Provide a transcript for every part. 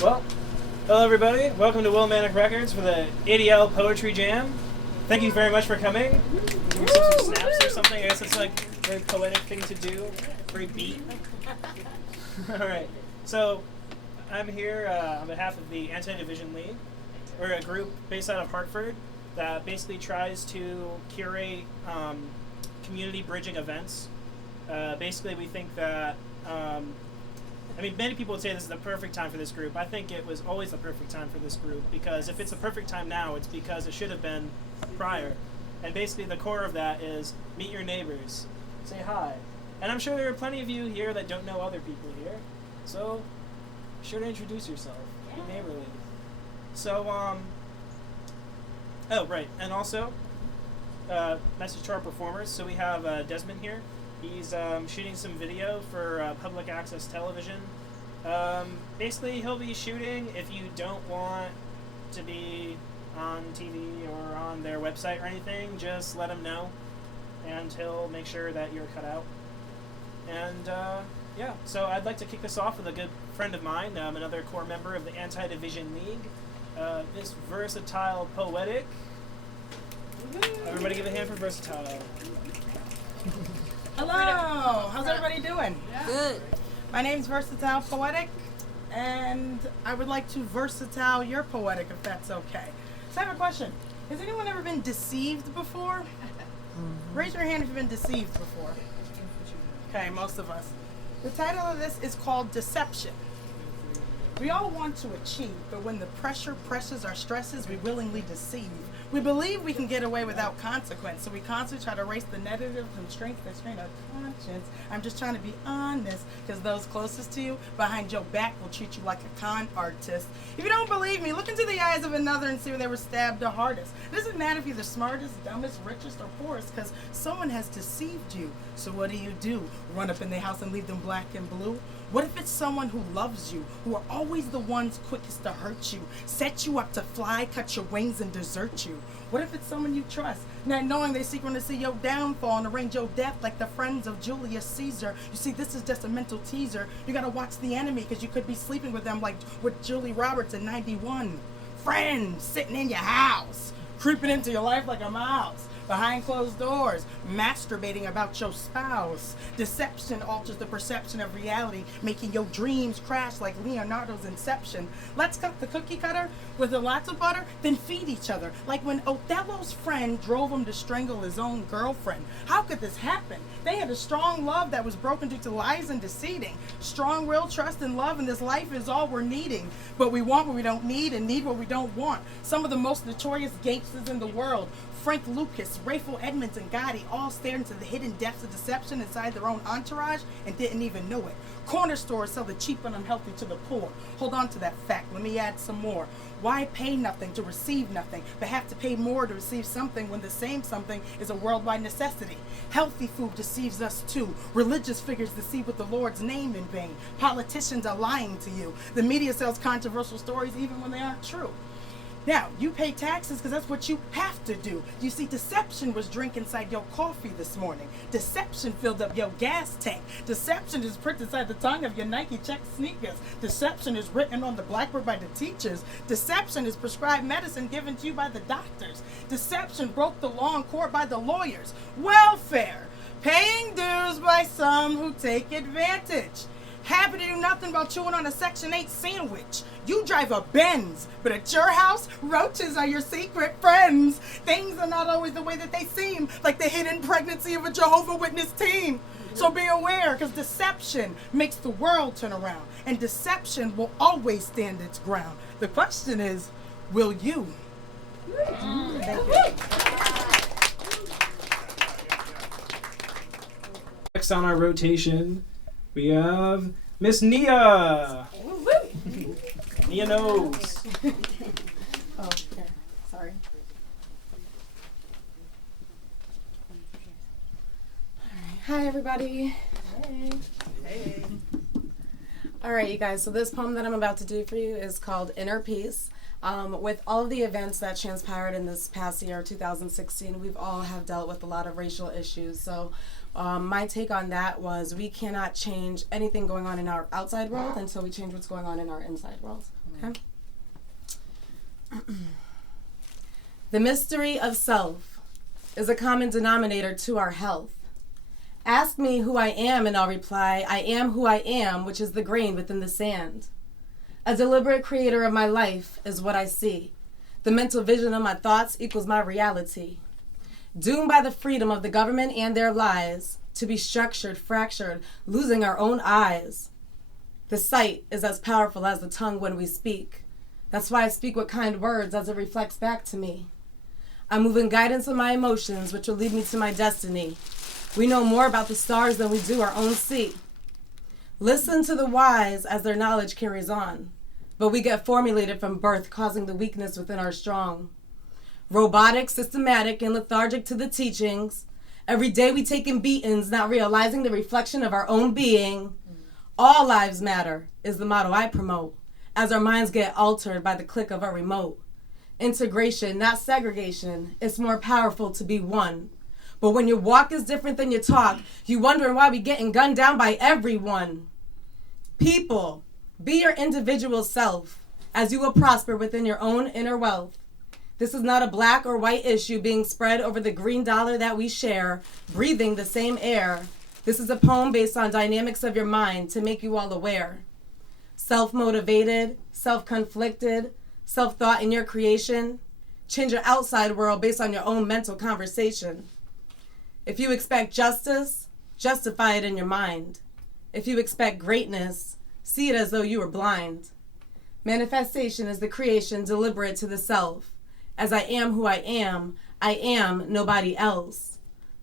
Well, hello everybody. Welcome to Willimantic Records for the ADL Poetry Jam. Thank you very much for coming. Some snaps or something. I guess it's like a very poetic thing to do. Very beat. Alright. So, I'm here on behalf of the Anti-Division League. We're a group based out of Hartford that basically tries to curate community bridging events. Basically, we think that many people would say this is the perfect time for this group. I think it was always the perfect time for this group, because if it's the perfect time now, it's because it should have been prior. And basically the core of that is meet your neighbors, say hi. And I'm sure there are plenty of you here that don't know other people here, so be sure to introduce yourself, be neighborly. So, oh right, and also, message to our performers. So we have Desmond here. He's shooting some video for public access television. Basically, he'll be shooting if you don't want to be on TV or on their website or anything. Just let him know, and he'll make sure that you're cut out. And yeah, so I'd like to kick this off with a good friend of mine, another core member of the Anti-Division League, Miss Versatile Poetiq. Everybody give a hand for Versatile. Hello, how's everybody doing? Yeah. Good. My name's Versatile Poetiq, and I would like to versatile your Poetiq if that's okay. So I have a question. Has anyone ever been deceived before? Raise your hand if you've been deceived before. Okay, most of us. The title of this is called Deception. We all want to achieve, but when the pressure presses our stresses, we willingly deceive. We believe we can get away without consequence, so we constantly try to erase the negative constraints that strain our conscience. I'm just trying to be honest, because those closest to you behind your back will treat you like a con artist. If you don't believe me, look into the eyes of another and see where they were stabbed the hardest. It doesn't matter if you're the smartest, dumbest, richest, or poorest, because someone has deceived you. So what do? Run up in their house and leave them black and blue? What if it's someone who loves you, who are always the ones quickest to hurt you, set you up to fly, cut your wings, and desert you? What if it's someone you trust, not knowing they seek to see your downfall and arrange your death like the friends of Julius Caesar? You see, this is just a mental teaser. You gotta watch the enemy, because you could be sleeping with them like with Julie Roberts in 91. Friends sitting in your house, creeping into your life like a mouse. Behind closed doors, masturbating about your spouse. Deception alters the perception of reality, making your dreams crash like Leonardo's Inception. Let's cut the cookie cutter with a lots of butter, then feed each other. Like when Othello's friend drove him to strangle his own girlfriend. How could this happen? They had a strong love that was broken due to lies and deceiving. Strong will, trust, and love in this life is all we're needing. But we want what we don't need and need what we don't want. Some of the most notorious gangsters in the world, Frank Lucas, Rayful Edmonds, and Gotti, all stared into the hidden depths of deception inside their own entourage and didn't even know it. Corner stores sell the cheap and unhealthy to the poor. Hold on to that fact. Let me add some more. Why pay nothing to receive nothing, but have to pay more to receive something when the same something is a worldwide necessity? Healthy food deceives us too. Religious figures deceive with the Lord's name in vain. Politicians are lying to you. The media sells controversial stories even when they aren't true. Now, you pay taxes because that's what you have to do. You see, deception was drink inside your coffee this morning. Deception filled up your gas tank. Deception is pricked inside the tongue of your Nike check sneakers. Deception is written on the blackboard by the teachers. Deception is prescribed medicine given to you by the doctors. Deception broke the law in court by the lawyers. Welfare, paying dues by some who take advantage. Happy to do nothing about chewing on a Section 8 sandwich. You drive a Benz, but at your house, roaches are your secret friends. Things are not always the way that they seem, like the hidden pregnancy of a Jehovah's Witness team. So be aware, because deception makes the world turn around, and deception will always stand its ground. The question is, will you? Thank you. Next on our rotation, we have Miss Nia. Neaknows. Oh, okay. Sorry. Hi, everybody. Hey. All right, you guys. So this poem that I'm about to do for you is called Inner Peace. With all of the events that transpired in this past year, 2016, we've all have dealt with a lot of racial issues. So My take on that was we cannot change anything going on in our outside world until we change what's going on in our inside world. Okay? The mystery of self is a common denominator to our health. Ask me who I am, and I'll reply, I am who I am, which is the grain within the sand. A deliberate creator of my life is what I see. The mental vision of my thoughts equals my reality. Doomed by the freedom of the government and their lies to be structured, fractured, losing our own eyes. The sight is as powerful as the tongue when we speak. That's why I speak with kind words as it reflects back to me. I move in guidance of my emotions, which will lead me to my destiny. We know more about the stars than we do our own sea. Listen to the wise as their knowledge carries on, but we get formulated from birth, causing the weakness within our strong. Robotic, systematic, and lethargic to the teachings. Every day we taking beatings, not realizing the reflection of our own being. All lives matter is the motto I promote, as our minds get altered by the click of a remote. Integration, not segregation. It's more powerful to be one. But when your walk is different than your talk, you wondering why we getting gunned down by everyone. People, be your individual self, as you will prosper within your own inner wealth. This is not a black or white issue being spread over the green dollar that we share, breathing the same air. This is a poem based on dynamics of your mind to make you all aware. Self-motivated, self-conflicted, self-thought in your creation. Change your outside world based on your own mental conversation. If you expect justice, justify it in your mind. If you expect greatness, see it as though you were blind. Manifestation is the creation deliberate to the self. As I am who I am nobody else.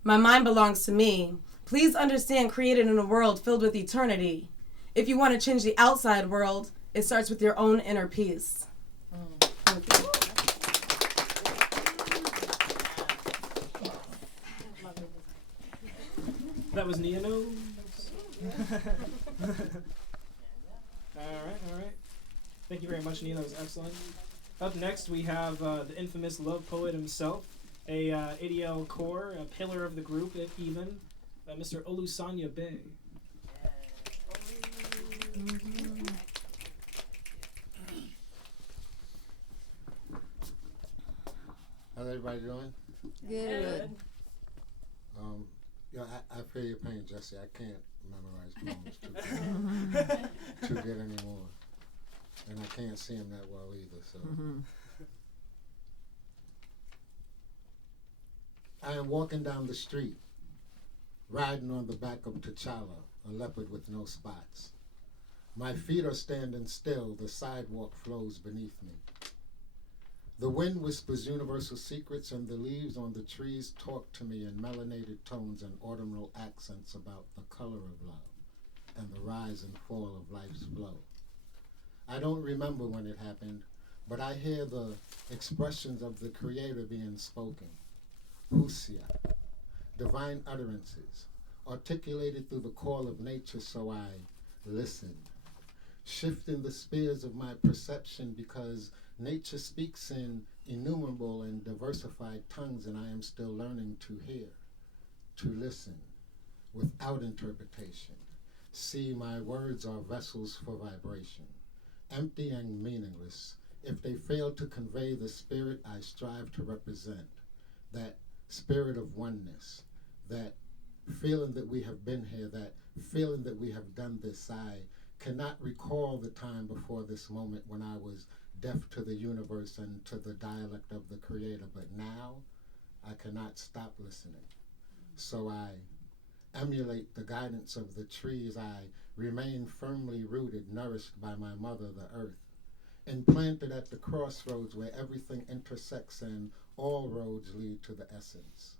My mind belongs to me. Please understand, created in a world filled with eternity. If you want to change the outside world, it starts with your own inner peace. Thank you. That was Neaknows. All right. Thank you very much, Nia. That was excellent. Up next, we have the infamous love poet himself, a ADL core, a pillar of the group, even, Mr. Olu Bey. How's everybody doing? Good. Yeah, I feel your pain, Jesse. I can't memorize poems too good anymore. And I can't see them that well either, so. I am walking down the street, riding on the back of T'Challa, a leopard with no spots. My feet are standing still, the sidewalk flows beneath me. The wind whispers universal secrets, and the leaves on the trees talk to me in melanated tones and autumnal accents about the color of love and the rise and fall of life's flow. I don't remember when it happened, but I hear the expressions of the Creator being spoken. Husia, divine utterances, articulated through the call of nature, so I listen, shifting the spheres of my perception because nature speaks in innumerable and diversified tongues, and I am still learning to hear, to listen, without interpretation. See, my words are vessels for vibration, empty and meaningless. If they fail to convey the spirit I strive to represent, that spirit of oneness, that feeling that we have been here, that feeling that we have done this, I cannot recall the time before this moment when I was deaf to the universe and to the dialect of the Creator, but now I cannot stop listening. So I emulate the guidance of the trees. I remain firmly rooted, nourished by my mother, the earth, implanted at the crossroads where everything intersects and all roads lead to the essence.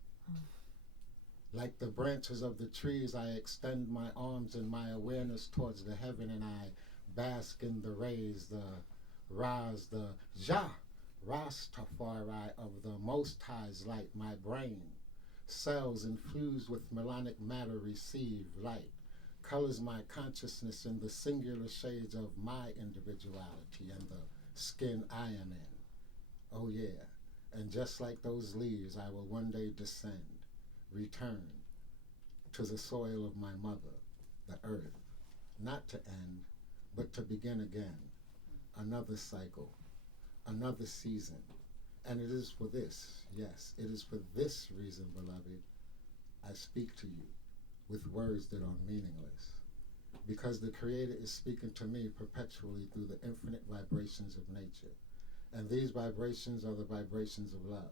Like the branches of the trees, I extend my arms and my awareness towards the heaven, and I bask in the rays, the Raz, the Jah, Rastafari of the Most High's light. My brain, cells infused with melanic matter, receive light, colors my consciousness in the singular shades of my individuality and the skin I am in. Oh yeah, and just like those leaves, I will one day descend, return to the soil of my mother, the earth, not to end, but to begin again, another cycle, another season. And it is for this, yes, it is for this reason, beloved, I speak to you with words that are meaningless. Because the Creator is speaking to me perpetually through the infinite vibrations of nature. And these vibrations are the vibrations of love.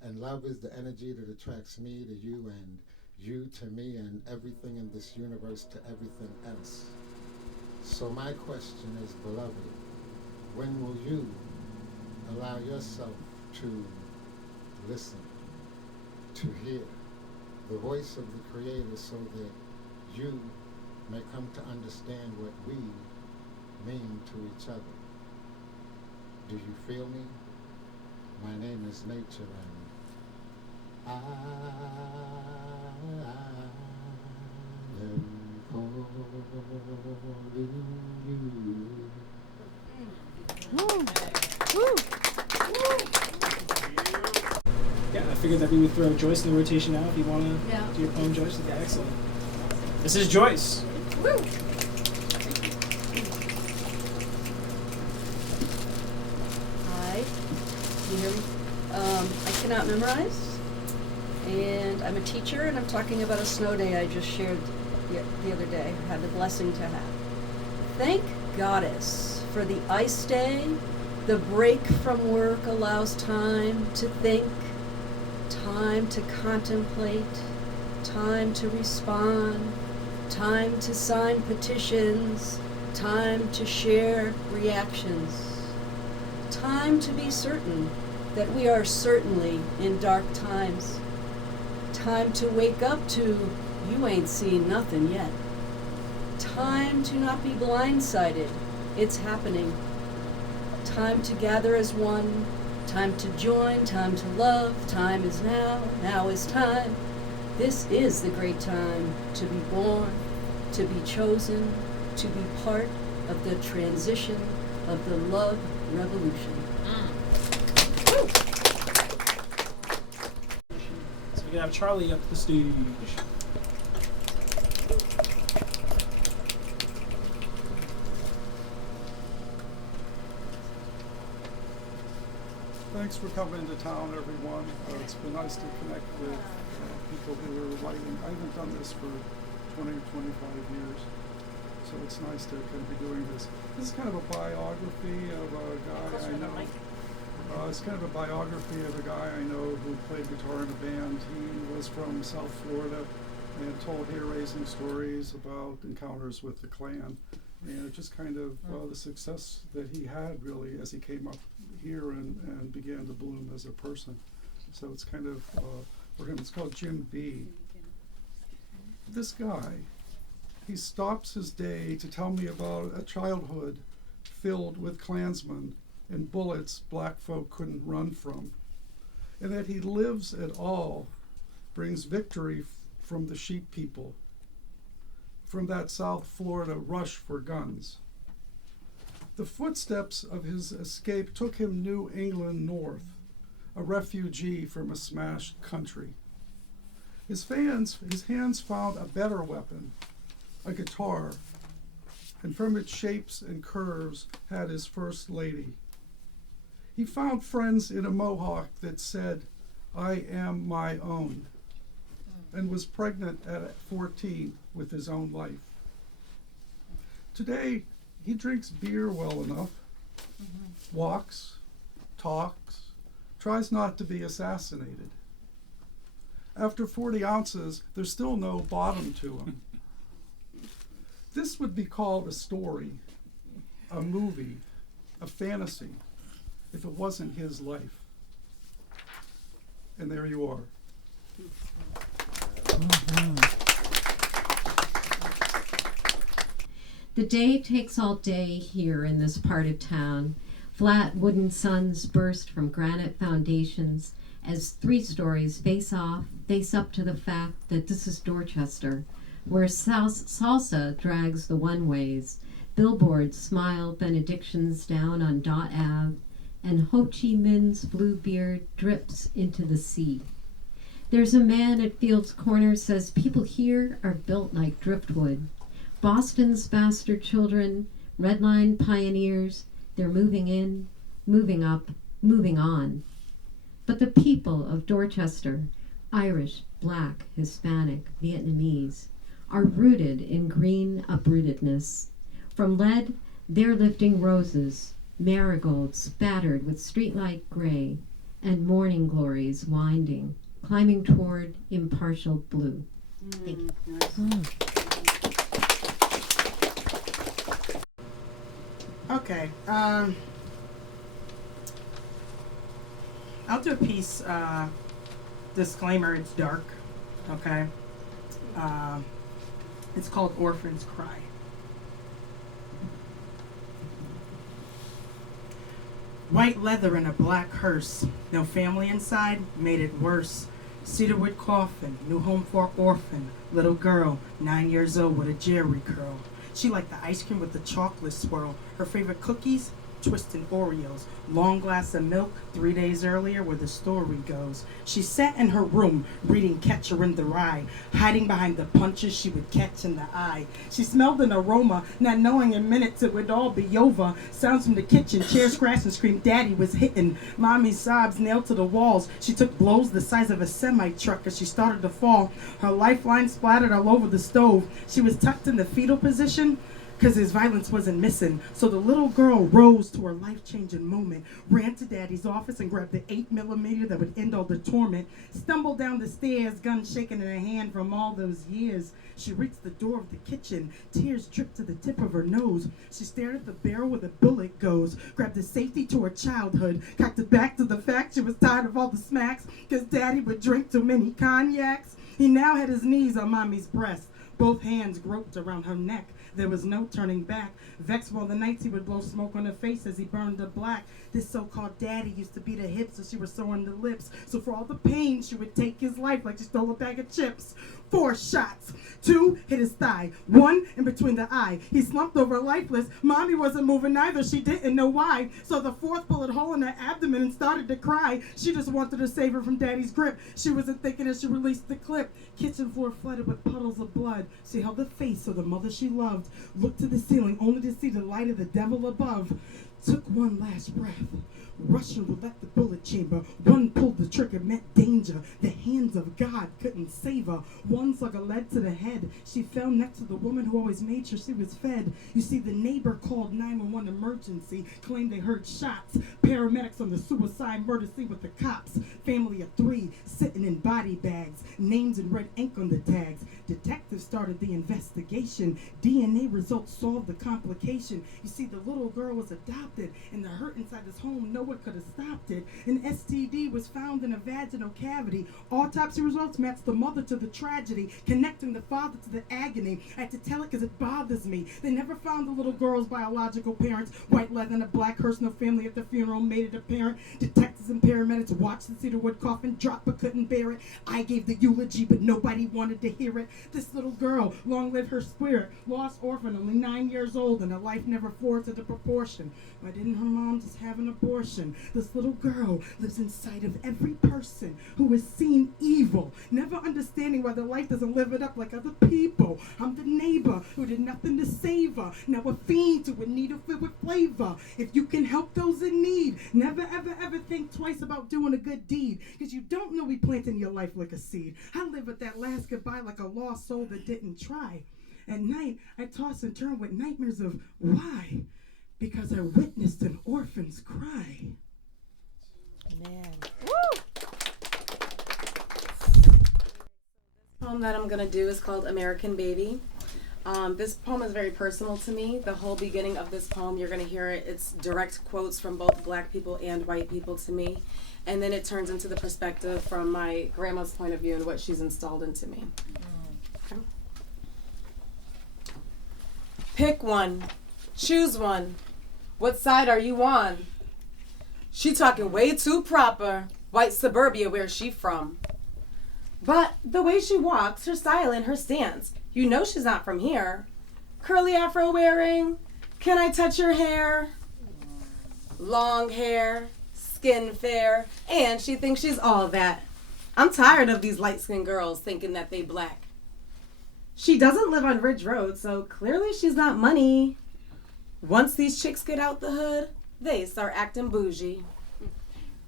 And love is the energy that attracts me to you and you to me and everything in this universe to everything else. So my question is, beloved, when will you allow yourself to listen, to hear the voice of the Creator so that you may come to understand what we mean to each other? Do you feel me? My name is Nature, and I am calling you. Yeah, I figured that we would throw Joyce in the rotation now if you want to Yeah. do your poem, Joyce. Yeah, excellent. This is Joyce. Woo! Hi. Can you hear me? I cannot memorize, and I'm a teacher, and I'm talking about a snow day I just shared the other day. I had the blessing to have. Thank Goddess for the ice day. The break from work allows time to think, time to contemplate, time to respond, time to sign petitions, time to share reactions, time to be certain that we are certainly in dark times, time to wake up to you ain't seen nothing yet, time to not be blindsided, it's happening, time to gather as one, time to join, time to love, time is now, now is time. This is the great time to be born, to be chosen, to be part of the transition of the love revolution. So we can have Charlie up the stage. Thanks for coming to town, everyone. It's been nice to connect with people who are writing. I haven't done this for 20, 25 years, so it's nice to kind of be doing this. This is kind of a biography of a guy I know. It's kind of a biography of a guy I know who played guitar in a band. He was from South Florida and told hair-raising stories about encounters with the Klan. And it just kind of the success that he had really as he came up here and began to bloom as a person. So it's kind of, for him, it's called Jim B. This guy, he stops his day to tell me about a childhood filled with Klansmen and bullets black folk couldn't run from. And that he lives at all brings victory from the sheep people, from that South Florida rush for guns. The footsteps of his escape took him New England north, a refugee from a smashed country. His hands found a better weapon, a guitar, and from its shapes and curves had his first lady. He found friends in a mohawk that said, "I am my own," and was pregnant at 14 with his own life. Today, he drinks beer well enough, walks, talks, tries not to be assassinated. After 40 ounces, there's still no bottom to him. This would be called a story, a movie, a fantasy, if it wasn't his life. And there you are. The day takes all day here in this part of town. Flat wooden suns burst from granite foundations as 3 stories face up to the fact that this is Dorchester, where salsa drags the one-ways, billboards smile benedictions down on Dot Ave, and Ho Chi Minh's blue beard drips into the sea. There's a man at Field's Corner says people here are built like driftwood. Boston's bastard children, redline pioneers, they're moving in, moving up, moving on. But the people of Dorchester, Irish, Black, Hispanic, Vietnamese, are rooted in green uprootedness. From lead, they're lifting roses, marigolds spattered with streetlight gray, and morning glories winding, climbing toward impartial blue. Thank you. Okay. I'll do a piece. Disclaimer: it's dark. Okay. It's called Orphans Cry. White leather in a black hearse. No family inside made it worse. Cedarwood coffin, new home for orphan. Little girl, 9 years old with a jerry curl. She liked the ice cream with the chocolate swirl. Her favorite cookies, twisted Oreos. Long glass of milk, 3 days earlier, where the story goes. She sat in her room, reading Catcher in the Rye, hiding behind the punches she would catch in the eye. She smelled an aroma, not knowing in minutes it would all be over. Sounds from the kitchen, chairs crashed and screamed Daddy was hitting. Mommy's sobs nailed to the walls. She took blows the size of a semi-truck as she started to fall. Her lifeline splattered all over the stove. She was tucked in the fetal position, because his violence wasn't missing. So the little girl rose to her life-changing moment, ran to Daddy's office and grabbed the 8mm that would end all the torment, stumbled down the stairs, gun shaking in her hand from all those years. She reached the door of the kitchen, tears dripped to the tip of her nose. She stared at the barrel where the bullet goes, grabbed the safety to her childhood, cocked it back to the fact she was tired of all the smacks, because Daddy would drink too many cognacs. He now had his knees on Mommy's breast, both hands groped around her neck. There was no turning back. Vexed for all the nights he would blow smoke on her face as he burned her black. This so-called daddy used to beat her hips so she was sore on the lips. So for all the pain, she would take his life like she stole a bag of chips. 4 shots. 2 hit his thigh. 1 in between the eye. He slumped over lifeless. Mommy wasn't moving either. She didn't know why. So the 4th bullet hole in her abdomen and started to cry. She just wanted to save her from Daddy's grip. She wasn't thinking as she released the clip. Kitchen floor flooded with puddles of blood. She held the face of the mother she loved. Looked to the ceiling only to see the light of the devil above. Took one last breath. Russian would let the bullet chamber. One pulled the trigger, meant danger. The hands of God couldn't save her. One slug of lead to the head. She fell next to the woman who always made sure she was fed. You see, the neighbor called 911 emergency, claimed they heard shots. Paramedics on the suicide murder scene with the cops. Family of 3 sitting in body bags. Names in red ink on the tags. Detectives started the investigation. DNA results solved the complication. You see, the little girl was adopted, and the hurt inside this home, no one could have stopped it. An STD was found in a vaginal cavity. Autopsy results matched the mother to the tragedy, connecting the father to the agony. I had to tell it because it bothers me. They never found the little girl's biological parents. White leather and a black hearse, no family at the funeral made it apparent. Detectives and paramedics watched the cedarwood coffin drop but couldn't bear it. I gave the eulogy but nobody wanted to hear it. This little girl, long live her spirit, lost orphan, only 9 years old, and her life never forwarded the proportion. Why didn't her mom just have an abortion? This little girl lives inside of every person who has seen evil, never understanding why their life doesn't live it up like other people. I'm the neighbor who did nothing to save her, now a fiend to a needle filled with flavor. If you can help those in need, never ever ever think twice about doing a good deed, because you don't know we planted in your life like a seed. I live with that last goodbye like a lost soul that didn't try. At night, I toss and turn with nightmares of why? Because I witnessed an orphan's cry. Man. Woo! The poem that I'm going to do is called American Baby. This poem is very personal to me. The whole beginning of this poem, you're going to hear it. It's direct quotes from both black people and white people to me. And then it turns into the perspective from my grandma's point of view and what she's installed into me. Okay. Pick one. Choose one. What side are you on? She talking way too proper. White suburbia, where she from? But the way she walks, her style and her stance, you know she's not from here. Curly afro wearing. Can I touch her hair? Long hair, skin fair, and she thinks she's all that. I'm tired of these light-skinned girls thinking that they black. She doesn't live on Ridge Road, so clearly she's not money. Once these chicks get out the hood, they start acting bougie.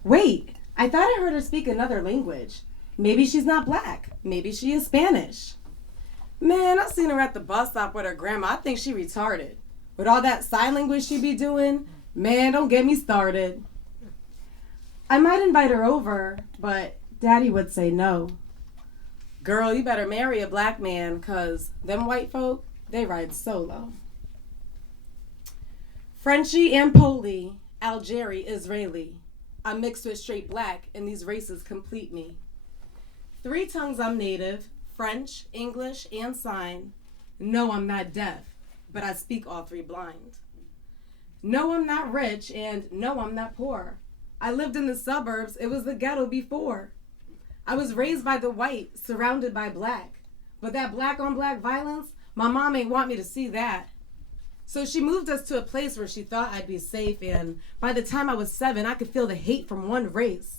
Wait, I thought I heard her speak another language. Maybe she's not black. Maybe she is Spanish. Man, I seen her at the bus stop with her grandma. I think she retarded. With all that sign language she be doing, man, don't get me started. I might invite her over, but Daddy would say no. Girl, you better marry a black man, 'cause them white folk, they ride solo. Frenchie and Poli, Algeri, Israeli. I'm mixed with straight black, and these races complete me. 3 tongues I'm native, French, English, and sign. No, I'm not deaf, but I speak all 3 blind. No, I'm not rich, and no, I'm not poor. I lived in the suburbs, it was the ghetto before. I was raised by the white, surrounded by black. But that black on black violence, my mom ain't want me to see that. So she moved us to a place where she thought I'd be safe, and by the time I was 7, I could feel the hate from one race.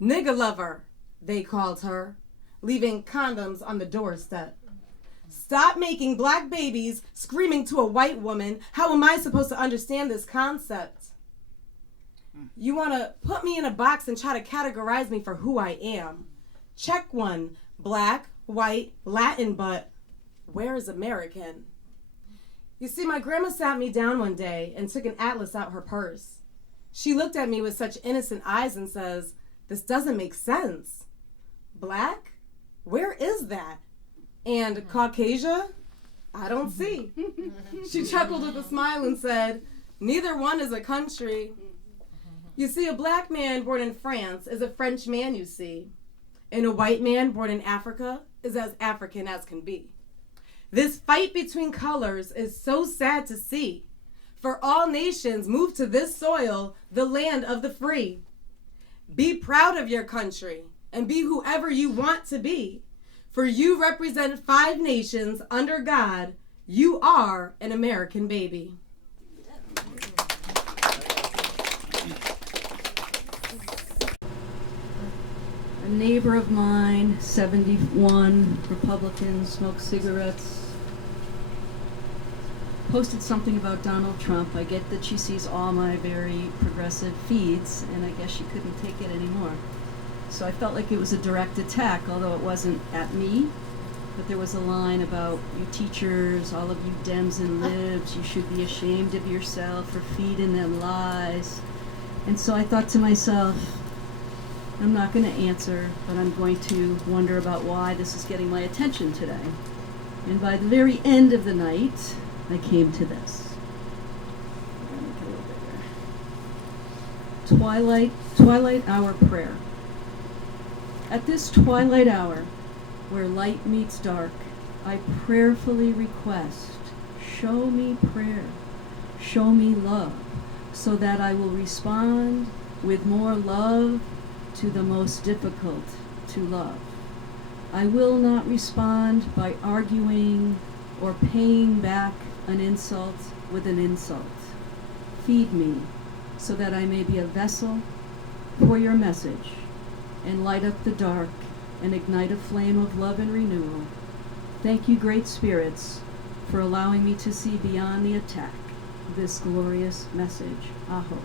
Nigga lover, they called her, leaving condoms on the doorstep. Stop making black babies screaming to a white woman. How am I supposed to understand this concept? You want to put me in a box and try to categorize me for who I am. Check one, black, white, Latin, but where is American? You see, my grandma sat me down one day and took an atlas out her purse. She looked at me with such innocent eyes and says, "This doesn't make sense. Black? Where is that? And Caucasia? I don't see." She chuckled with a smile and said, "Neither one is a country. You see, a black man born in France is a French man, you see. And a white man born in Africa is as African as can be. This fight between colors is so sad to see. For all nations move to this soil, the land of the free. Be proud of your country and be whoever you want to be. For you represent 5 nations under God. You are an American baby." A neighbor of mine, 71, Republican, smokes cigarettes, posted something about Donald Trump. I get that she sees all my very progressive feeds, and I guess she couldn't take it anymore. So I felt like it was a direct attack, although it wasn't at me. But there was a line about, "You teachers, all of you Dems and Libs, you should be ashamed of yourself for feeding them lies." And so I thought to myself, I'm not going to answer, but I'm going to wonder about why this is getting my attention today. And by the very end of the night, I came to this. Let me make it a little bigger. Twilight hour prayer. At this twilight hour, where light meets dark, I prayerfully request, show me prayer, show me love, so that I will respond with more love to the most difficult to love. I will not respond by arguing or paying back an insult with an insult. Feed me so that I may be a vessel for your message and light up the dark and ignite a flame of love and renewal. Thank you, great spirits, for allowing me to see beyond the attack this glorious message. Aho.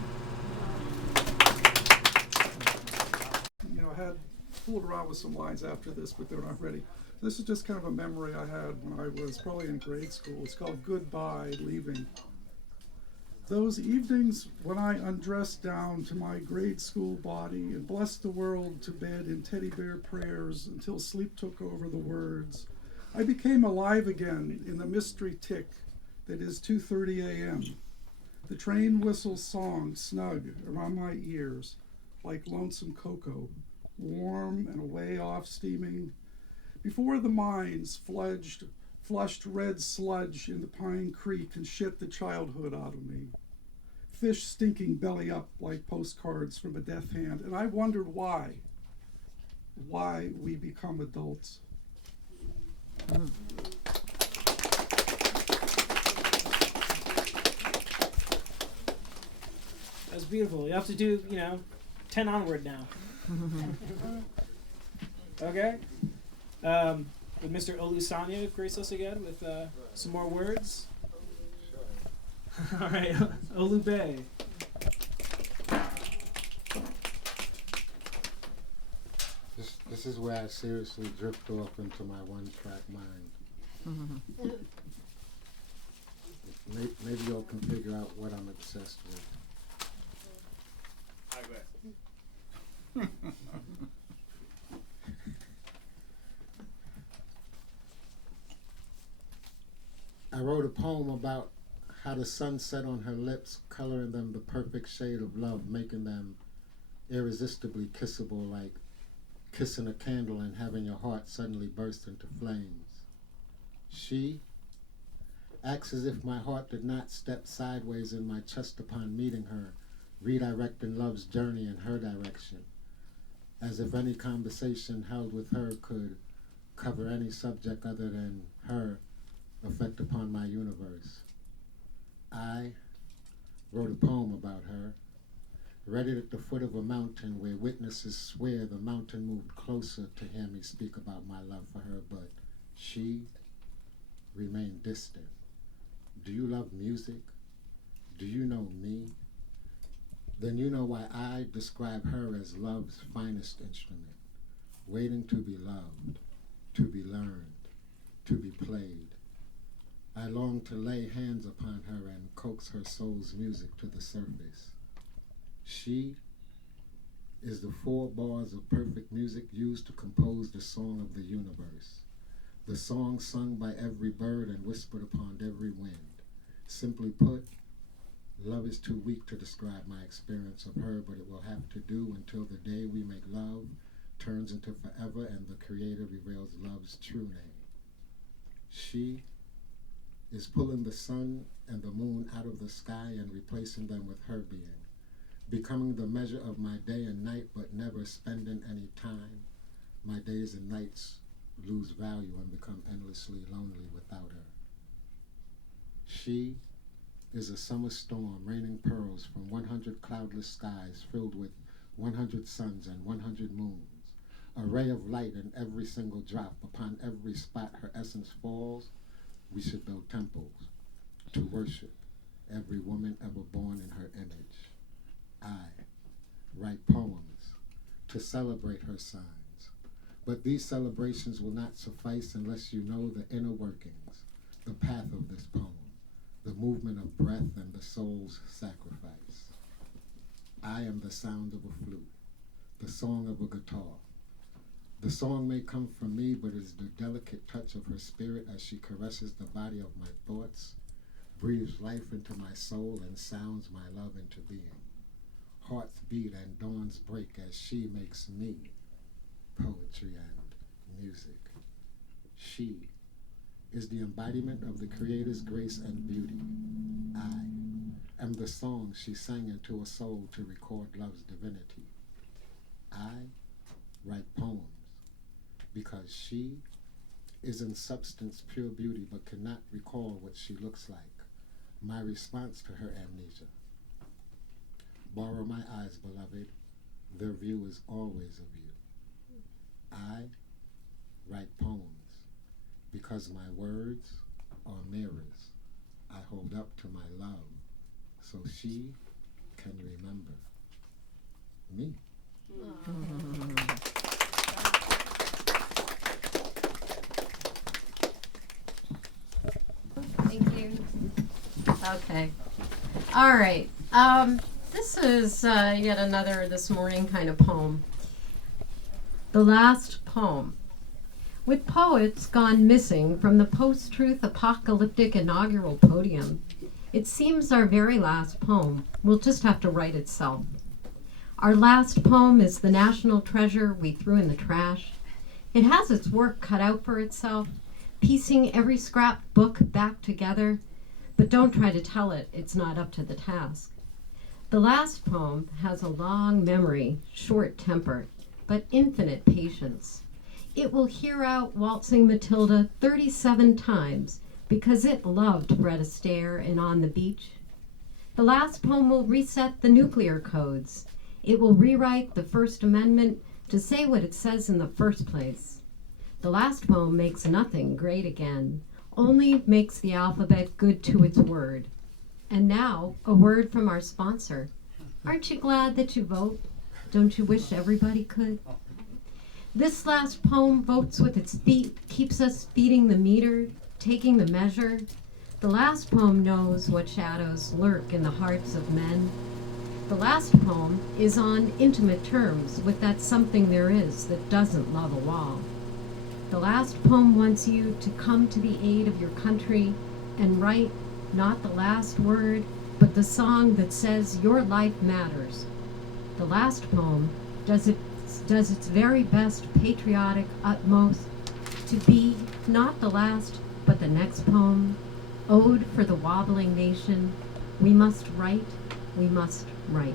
I had fooled around with some lines after this, but they're not ready. This is just kind of a memory I had when I was probably in grade school. It's called Goodbye Leaving. Those evenings when I undressed down to my grade school body and blessed the world to bed in teddy bear prayers until sleep took over the words, I became alive again in the mystery tick that is 2:30 a.m. The train whistles song snug around my ears like lonesome cocoa, warm and away off steaming, before the mines flushed red sludge in the Pine Creek and shit the childhood out of me. Fish stinking belly up like postcards from a death hand, and I wondered why we become adults. That was beautiful. You have to do, 10 onward now. Okay. Would Mr. Olusanya grace us again with some more words? All right, Olu Bey. This is where I seriously drift off into my one-track mind. Maybe y'all can figure out what I'm obsessed with. I wrote a poem about how the sun set on her lips, coloring them the perfect shade of love, making them irresistibly kissable, like kissing a candle and having your heart suddenly burst into flames. She acts as if my heart did not step sideways in my chest upon meeting her, redirecting love's journey in her direction, as if any conversation held with her could cover any subject other than her effect upon my universe. I wrote a poem about her, read it at the foot of a mountain where witnesses swear the mountain moved closer to hear me speak about my love for her, but she remained distant. Do you love music? Do you know me? Then you know why I describe her as love's finest instrument, waiting to be loved, to be learned, to be played. I long to lay hands upon her and coax her soul's music to the surface. She is the 4 bars of perfect music used to compose the song of the universe, the song sung by every bird and whispered upon every wind. Simply put, love is too weak to describe my experience of her, but it will have to do until the day we make love turns into forever and the Creator reveals love's true name. She is pulling the sun and the moon out of the sky and replacing them with her being, becoming the measure of my day and night, but never spending any time. My days and nights lose value and become endlessly lonely without her. She is a summer storm raining pearls from 100 cloudless skies filled with 100 suns and 100 moons, a ray of light in every single drop. Upon every spot her essence falls, we should build temples to worship every woman ever born in her image. I write poems to celebrate her signs, but these celebrations will not suffice unless you know the inner workings, the path of this poem, the movement of breath and the soul's sacrifice. I am the sound of a flute, the song of a guitar. The song may come from me, but it is the delicate touch of her spirit as she caresses the body of my thoughts, breathes life into my soul, and sounds my love into being. Hearts beat and dawns break as she makes me poetry and music. She is the embodiment of the Creator's grace and beauty. I am the song she sang into a soul to record love's divinity. I write poems because she is in substance pure beauty but cannot recall what she looks like. My response to her amnesia. Borrow my eyes, beloved. Their view is always of you. I write poems because my words are mirrors I hold up to my love so she can remember me. Thank you. Okay. All right. This is yet another this morning kind of poem. The last poem. With poets gone missing from the post-truth apocalyptic inaugural podium, it seems our very last poem will just have to write itself. Our last poem is the national treasure we threw in the trash. It has its work cut out for itself, piecing every scrap book back together, but don't try to tell it it's not up to the task. The last poem has a long memory, short temper, but infinite patience. It will hear out Waltzing Matilda 37 times because it loved Fred Astaire and On the Beach. The last poem will reset the nuclear codes. It will rewrite the First Amendment to say what it says in the first place. The last poem makes nothing great again, only makes the alphabet good to its word. And now, a word from our sponsor. Aren't you glad that you vote? Don't you wish everybody could? This last poem votes with its feet, keeps us feeding the meter, taking the measure. The last poem knows what shadows lurk in the hearts of men. The last poem is on intimate terms with that something there is that doesn't love a wall. The last poem wants you to come to the aid of your country and write not the last word, but the song that says your life matters. The last poem does its very best patriotic utmost to be not the last, but the next poem, ode for the wobbling nation. We must write, we must write.